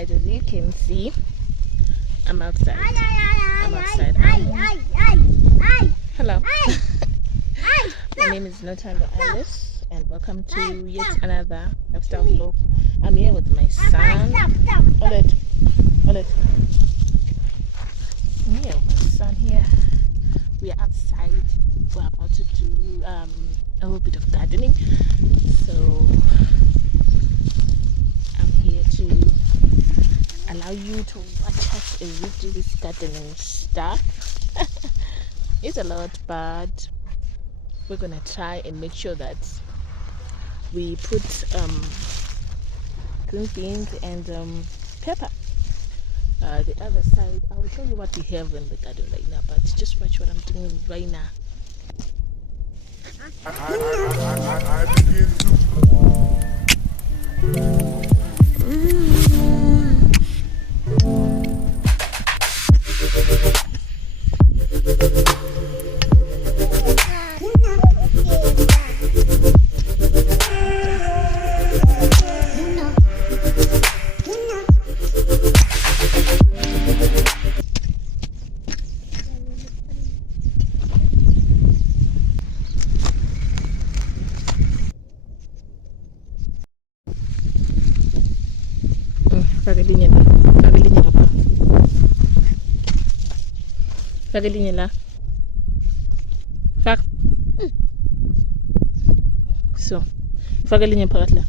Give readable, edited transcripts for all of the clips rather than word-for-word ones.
guys, as you can see, I'm outside. Hello. My name is Notando Alice, and welcome to yet another lifestyle vlog. I'm here with my son. Hold it. I'm here with my son here. We are outside. We're about to do a little bit of gardening. So I'm here to allow you to watch us as we do this gardening stuff. It's a lot, but we're gonna try and make sure that we put green beans and pepper. The other side, I will tell you what we have in the garden right now, but just watch what I'm doing right now. I begin so fagalinye phakathi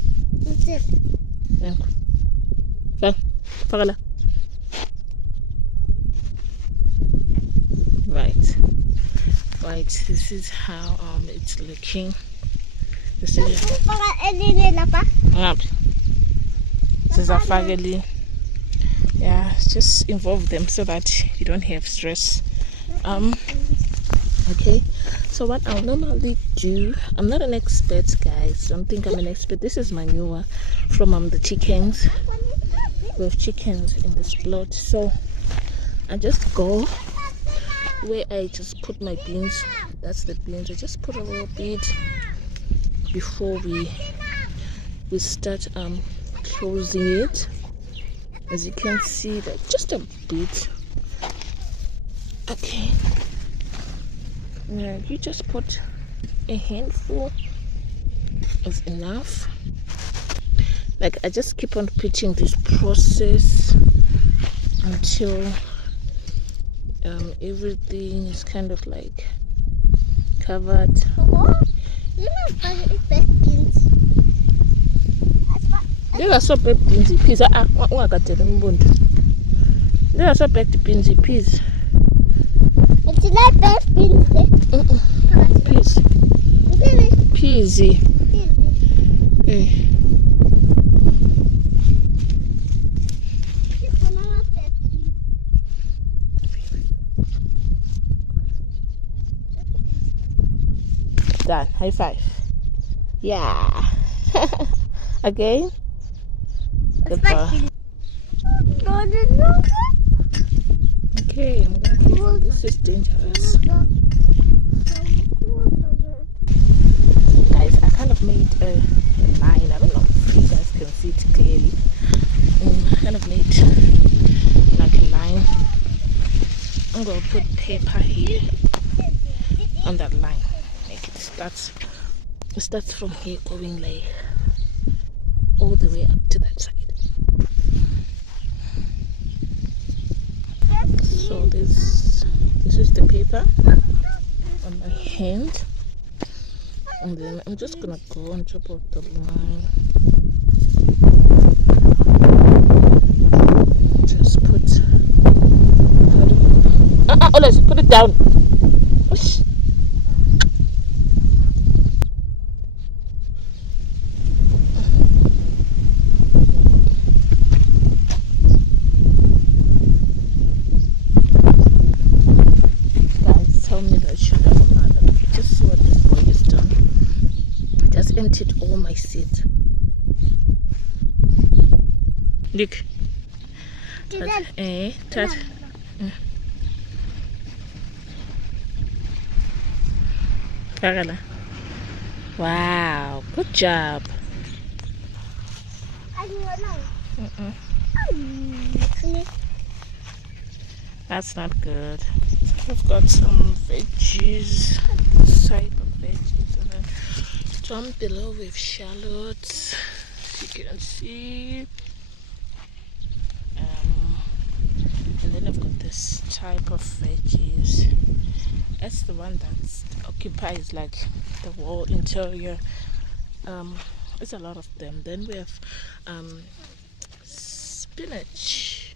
la fakala right, this is how it's looking. This is a fagali. Yeah, just involve them so that you don't have stress. Okay, so what I'll normally do, I'm not an expert, guys, don't think I'm an expert. This is manure from the chickens. We have chickens in this plot, so I just go where I just put my beans. That's the beans. I just put a little bit before we start closing it. As you can see, that just a bit. Okay, now you just put a handful is enough. Like, I just keep on repeating this process until everything is kind of like covered. There are so big beans peas. There are so big beans peas. It's not best beans. Peas. Done. High five. Yeah. Again. Okay, I'm gonna keep on. This is dangerous. Guys, I kind of made a line. I don't know if you guys can see it clearly. I kind of made like a line. I'm gonna put paper here on that line. Make it starts from here going like all the way up to that side. So this is the paper on my hand, and then I'm just gonna go on top of the line. Just put let's put it down. Whoosh. Emptied all my seeds. Look. Wow, good job. That's not good. So I've got some veggies, type of veggies, and then down below with shallots, as you can see. And then I've got this type of veggies. That's the one that occupies like the whole interior. There's a lot of them. Then we have spinach.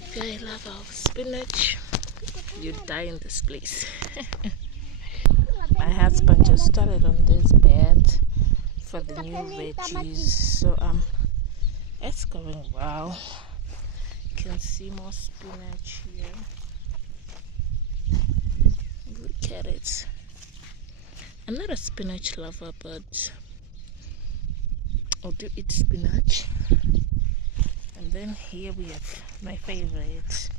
If you're a lover of spinach, you die in this place. My husband just started on this bed for the new veggies, so it's going well. You can see more spinach here. Look at it. I'm not a spinach lover, but I do eat spinach. And then here we have my favorite,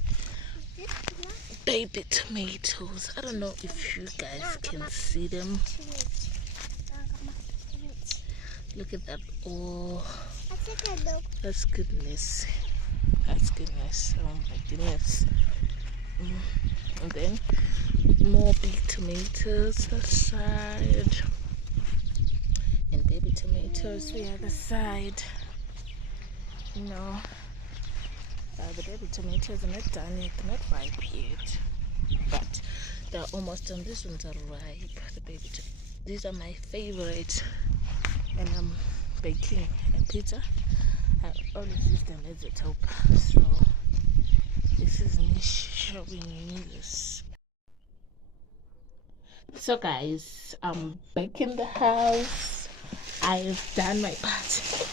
baby tomatoes. I don't know if you guys can see them. Look at that. Oh, that's goodness. That's goodness. Oh my goodness. And then more big tomatoes aside, and baby tomatoes the other side. You know, the baby tomatoes are not done yet, they're not ripe yet, but they're almost done. These ones are ripe. The baby these are my favorite. And I'm baking a pizza. I always use them as a top. So this is me showing you this. So guys, I'm back in the house. I've done my part.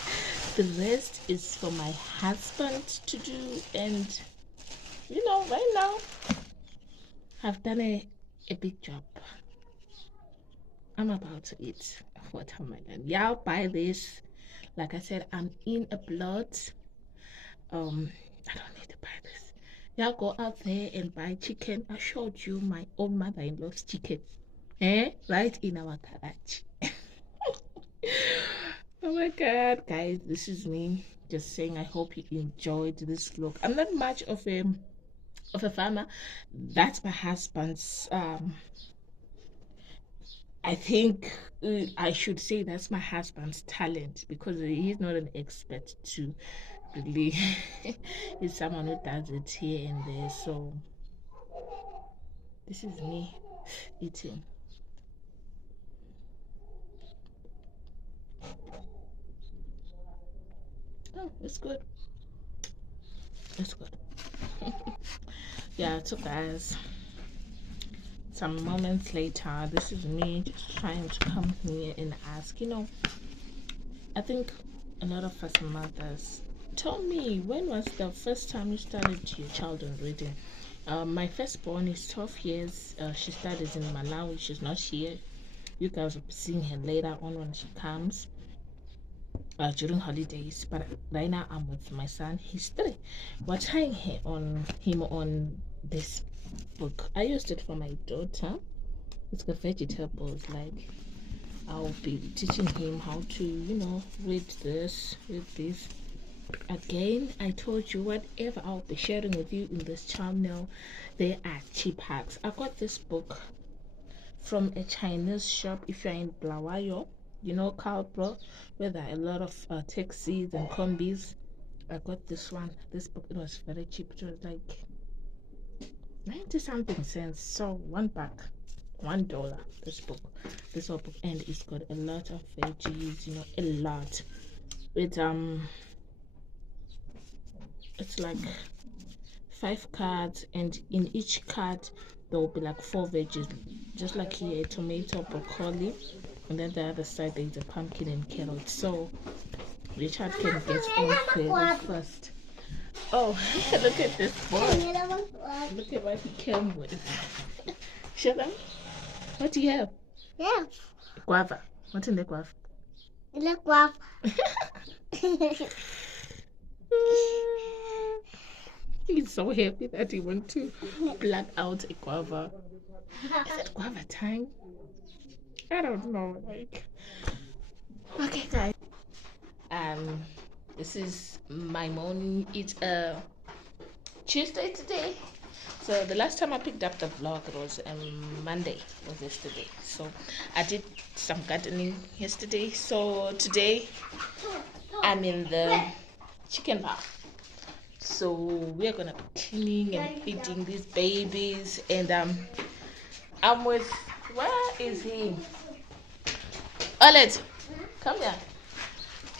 The rest is for my husband to do, and you know, right now I've done a big job. I'm about to eat watermelon. Y'all buy this. Like I said, I'm in a blood. I don't need to buy this. Y'all go out there and buy chicken. I showed you my own mother-in-law's chicken. Right in our garage. Oh my god, guys, this is me just saying I hope you enjoyed this vlog. I'm not much of a farmer. That's my husband's I think I should say that's my husband's talent, because he's not an expert to really. He's someone who does it here and there. So this is me eating. Oh, it's good. It's good. Yeah, so guys, some moments later, this is me just trying to come here and ask, you know, I think a lot of us mothers, tell me, when was the first time you started your child on reading? My firstborn is 12 years. She studies in Malawi. She's not here. You guys will be seeing her later on when she comes during holidays. But right now I'm with my son. He's 3. We're trying him on this book. I used it for my daughter. It's got vegetables. Like, I'll be teaching him how to, you know, read this, read this. Again, I told you, whatever I'll be sharing with you in this channel, they are cheap hacks. I got this book from a Chinese shop. If you're in Blawayo, you know, Calpro, where there are a lot of taxis and combis. I got this one. This book, it was very cheap. It was like 90 something cents. So $1, $1. This whole book, and it's got a lot of veggies, you know, a lot. It's like 5 cards, and in each card there will be like 4 veggies, just like here, tomato, broccoli, and then the other side there is a pumpkin and carrot. So Richard can get all very first. Oh, look at this boy. Look at what he came with. Shut up. What do you have? Yeah. Guava. What's in the guava? The guava. He's so happy that he went to pluck out a guava. Is it guava time? I don't know. Like, okay, guys. This is my morning. It's Tuesday today. So the last time I picked up the vlog, it was Monday, was yesterday. So I did some gardening yesterday. So today I'm in the chicken bath. So we're gonna be cleaning and feeding these babies, and I'm with, where is he? Olet, come here.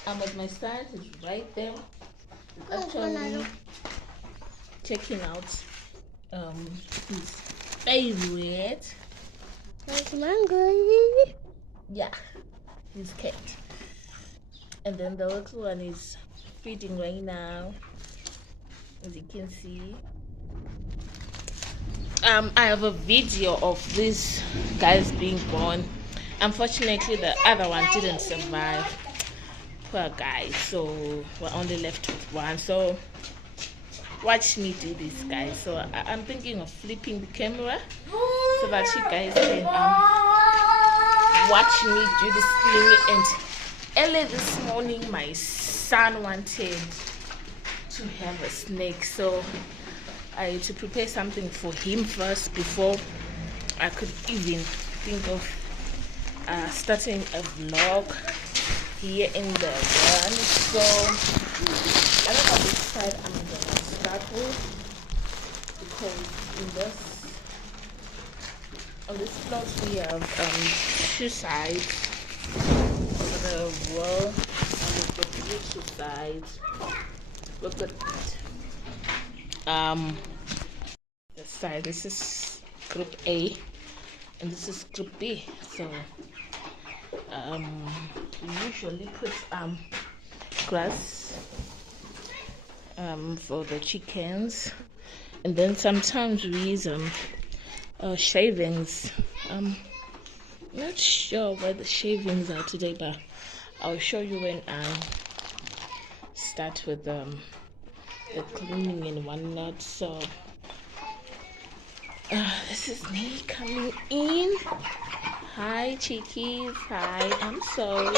I'm with my son. He's right there. He's actually checking out his favorite. Like mango. Yeah, his cat. And then the little one is feeding right now, as you can see. I have a video of these guys being born. Unfortunately, the other one didn't survive. Poor guy. So we're only left with one. So watch me do this, guys. So I'm thinking of flipping the camera so that you guys can watch me do this thing. And early this morning, my son wanted to have a snake, so I had to prepare something for him first before I could even think of starting a vlog here in the run. So I don't know which side I'm gonna start with, because on this plot we have two sides of the wall. We've got the two sides. We've got this side. This is group A and this is group B. So we usually put grass for the chickens, and then sometimes we use shavings. Not sure where the shavings are today, but I'll show you when I start with the cleaning and whatnot. So this is me coming in. Hi chickies. Hi. I'm sorry.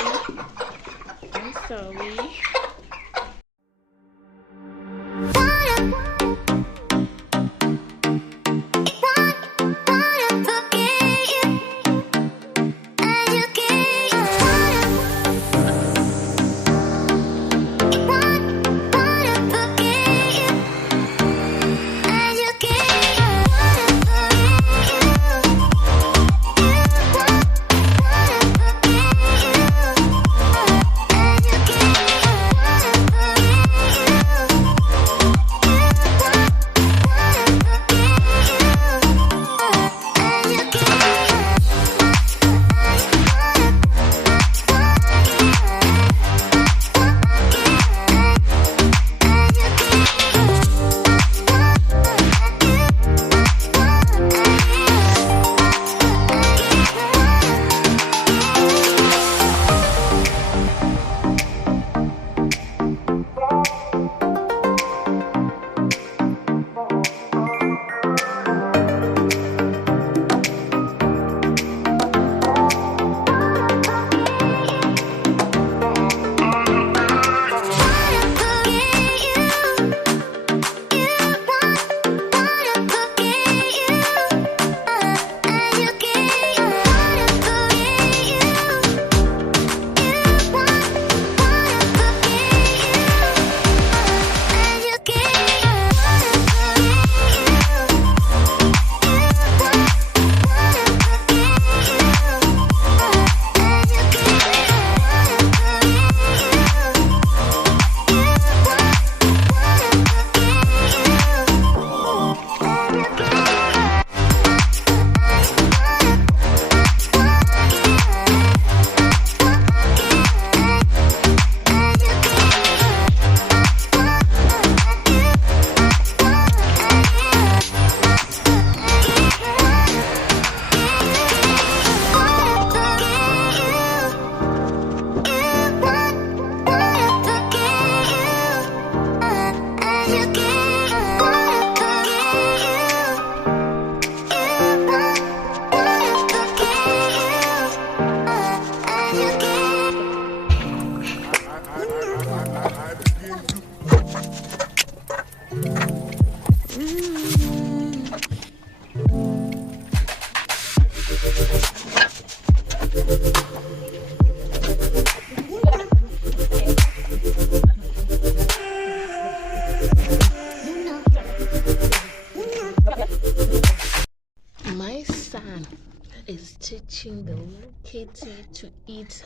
is teaching the little kitty to eat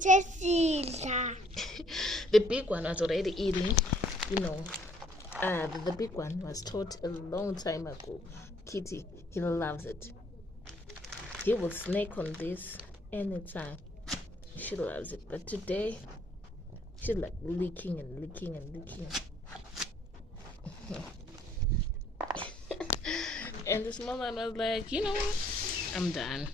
chips. The big one was already eating, the big one was taught a long time ago. Kitty, he loves it. He will snack on this anytime. She loves it. But today, she's like licking and licking and licking. And this moment was like, I'm done.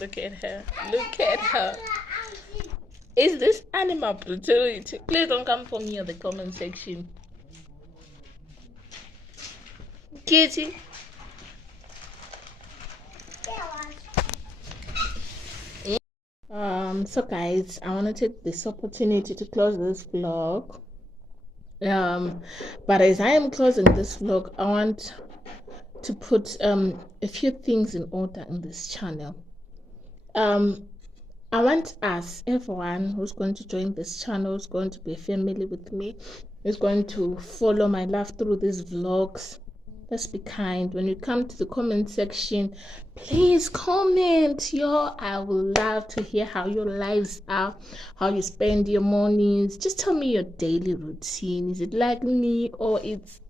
Look at her. Look at her. Is this animal brutality? Please don't come for me in the comment section. Kitty. So guys, I want to take this opportunity to close this vlog. But as I am closing this vlog, I want to put a few things in order in this channel. I want us, everyone who's going to join this channel, is going to be a family with me, is going to follow my life through these vlogs. Let's be kind. When you come to the comment section, please comment. I would love to hear how your lives are, how you spend your mornings. Just tell me your daily routine. Is it like me, or it's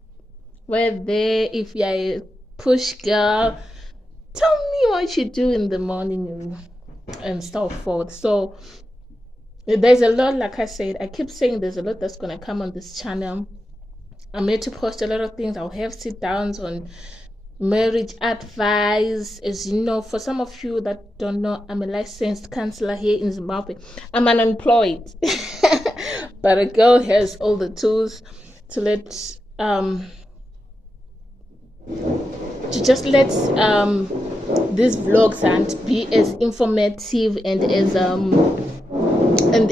where there? If you're a push girl, tell me what you do in the morning and so forth. So there's a lot, like I said, I keep saying there's a lot that's going to come on this channel. I'm here to post a lot of things. I'll have sit downs on marriage advice. As you know, for some of you that don't know, I'm a licensed counselor here in Zimbabwe. I'm unemployed. But a girl has all the tools to let these vlogs and be as informative and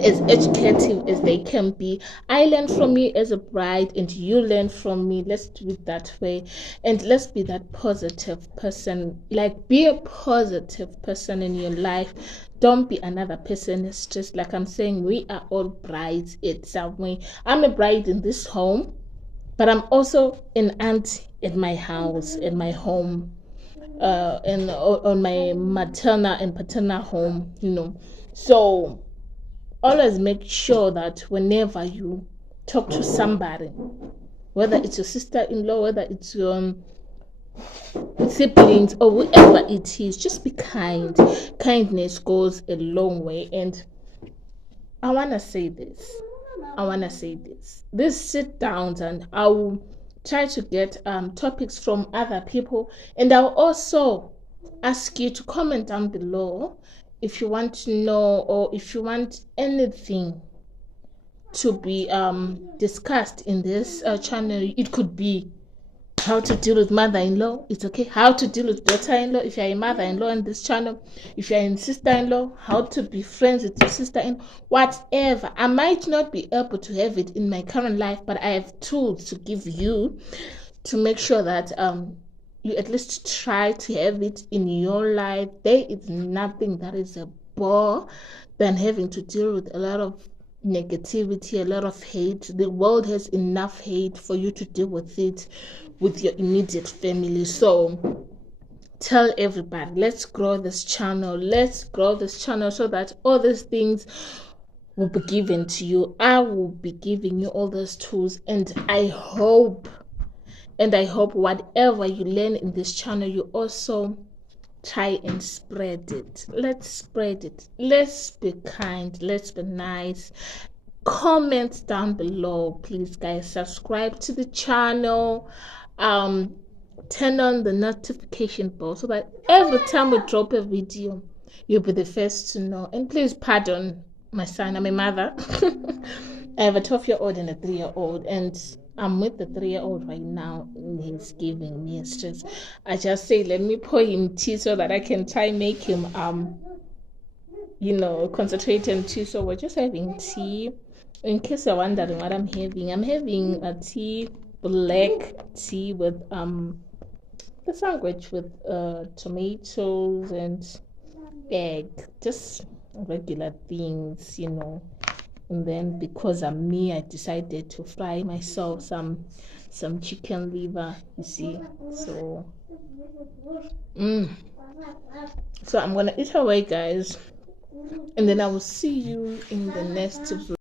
as educative as they can be. I learn from you as a bride, and you learn from me. Let's do it that way, and let's be that positive person. Like, be a positive person in your life. Don't be another person. It's just like I'm saying, we are all brides in some way. I'm a bride in this home, but I'm also an aunt at my house, at my home, and on my maternal and paternal home, So always make sure that whenever you talk to somebody, whether it's your sister-in-law, whether it's your siblings, or whoever it is, just be kind. Kindness goes a long way. And I want to say this. This sit downs, and I will try to get topics from other people, and I'll also ask you to comment down below if you want to know, or if you want anything to be discussed in this channel. It could be how to deal with mother-in-law. It's okay. How to deal with daughter-in-law if you're a mother-in-law in this channel. If you're a sister-in-law, how to be friends with your sister-in-law. Whatever. I might not be able to have it in my current life, but I have tools to give you to make sure that you at least try to have it in your life. There is nothing that is a bore than having to deal with a lot of negativity, a lot of hate. The world has enough hate for you to deal with it with your immediate family. So tell everybody, let's grow this channel. So that all these things will be given to you. I will be giving you all those tools, and I hope whatever you learn in this channel, you also try and spread it. Let's spread it. Let's be kind. Let's be nice. Comment down below, please, guys. Subscribe to the channel. Turn on the notification bell so that every time we drop a video, you'll be the first to know. And please pardon my son. I'm a mother. I have a 12-year-old and a 3-year-old, and I'm with the 3-year-old right now, and he's giving me a stress. I just say, let me pour him tea so that I can try make him concentrate on tea. So we're just having tea. In case you're wondering what I'm having a tea, black tea with the sandwich with tomatoes and egg. Just regular things, and then because I'm me, I decided to fry myself some chicken liver, you see. So so I'm gonna eat away, guys, and then I will see you in the next